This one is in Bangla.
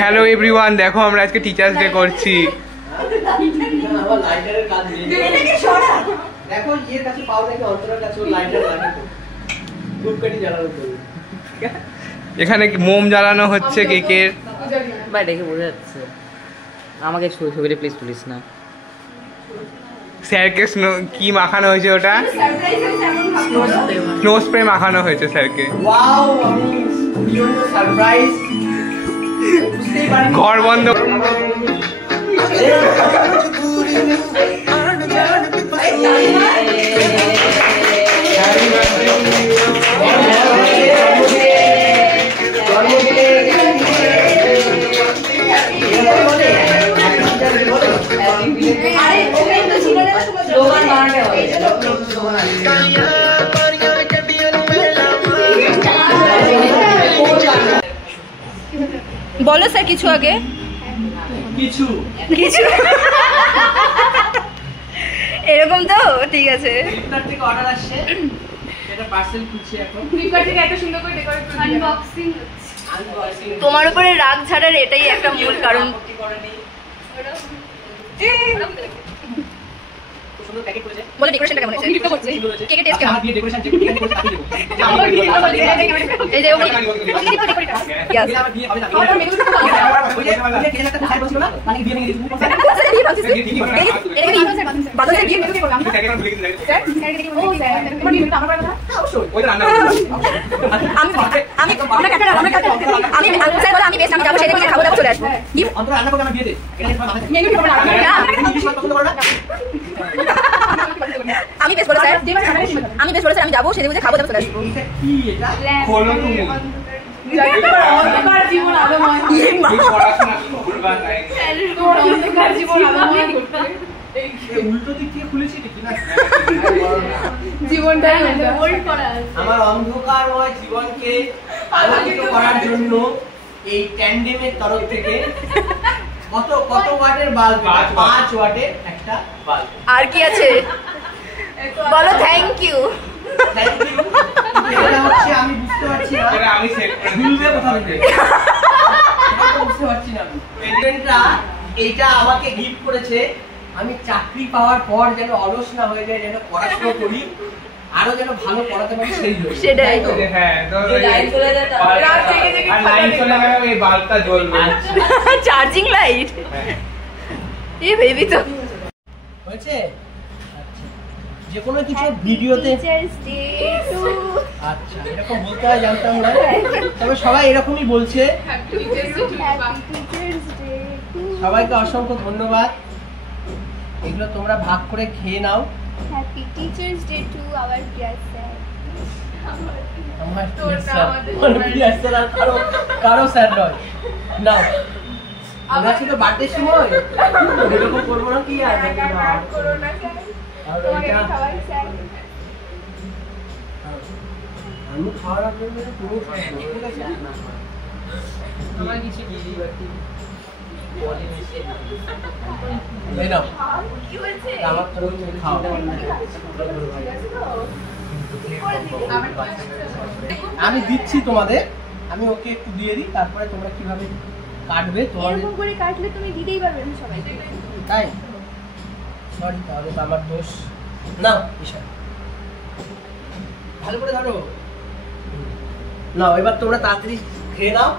হ্যালো এভরিওয়ান, দেখো আমরা আজকে টিচার্স ডে করছি। এখানে মোম জ্বালানো হচ্ছে কেকের। ভাই দেখে বোঝা যাচ্ছে। আমাকে ছবিটা প্লিজ তুলিস না। স্যারকে কি মাখানো হয়েছে? ওটা স্নো স্প্রে মাখানো হয়েছে স্যারকে। ঘর বন্ধ। বলো স্যার কিছু আগে। কিছু এরকম তো ঠিক আছে। ফ্লিপকার্ট থেকে অর্ডার আসছে, এটা পার্সেল খুলছি এখন। ফ্লিপকার্ট থেকে একটা সুন্দর করে ডেকোরেট করে আনবক্সিং। তোমার উপরে রাগ ছাড়ার এটাই একটা মূল কারণ। বলে ডেকোরেশনটা কেমন হয়েছে? কেকের টেস্ট কেমন? আমার বিয়ে ডেকোরেশন যেটা কেক করতে তাকে দেব। এই যে ওকে ইয়াস আমার বিয়ে হবে না। ওই যে কেক একটা খাই বসলো না, মানে বিয়ে নিয়ে দিবি। বাদলের গিফট আমি বেশ আমি যাবো সেদিন খাবো দাবো চলে আসবো। অন্তর রান্না করে আমার বিয়ে দে। আমি বেশ বলে স্যার আমি যাবো সেদিন খাবো দাবো চলে আসবো। কি এটা? খোলো তুমি। জীবন আলোময় উল্টো দিক থেকে খুলেছি নাকি না? জীবনটা আমার অন্ধকারময় জীবনকে আলোকিত করার জন্য এই ট্যান্ডেমের তরফ থেকে কত ওয়াটের বাল্ব? 5 ওয়াটের একটা বাল্ব। আর কি আছে বলো? Thank you. Thank you. এটা হচ্ছে আমি বুঝতে পারছি না, এটা আমি সেট করে ভুলবে কোথাও থেকে বুঝতে পারছি না। পেশেন্টরা এইটা আমাকে গিফট করেছে। আমি চাকরি পাওয়ার পর যেন অলস না হয়ে যায়, যেন পড়াশোনা করি, আরো যেন ভালো পড়াতে পারি সেই জন্য। সেটাই তো। হ্যাঁ, তো লাইট চলে যায় তো রাত থেকে থেকে আর লাইট চলে গেলে এই বাল্বটা জ্বলবে। চার্জিং লাইট এই বেবি তো হয়েছে। আচ্ছা, যে কোনো কিছু ভিডিওতে আচ্ছা এরকম বলতে হয় জানতাম না, তবে সবাই এরকমই বলছে। সবাইকে অসংখ্য ধন্যবাদ। এগুলো তোমরা ভাগ করে খেয়ে নাও। Happy teachers day to our dear sir. আমার ডিয়ার স্যার আর কারো স্যার নয় না। আমরা ছিল বার্থডে সময় এরকম করবো না কি? আর করো না স্যার, তোমাকে খাওয়াই স্যার। আমি খাওয়ার জন্য পুরো ঠিক আছে আমার কিছু দিয়ে দিই বডি মিশিয়ে এই নাও কি হয়েছে? আমার তো তুমি খাও। আমি দিচ্ছি তোমাদের, আমি ওকে একটু দিয়ে দিই, তারপরে তোমরা কিভাবে কাটবে তোমাদের। এরকম করে কাটলে তুমি দিতেই পারবে না সবাইকে। তাই সরি, তাহলে তো আমার দোষ। নাও ঈশান ভালো করে ধরো। নাও এবার তোমরা তাড়াতাড়ি খেয়ে নাও।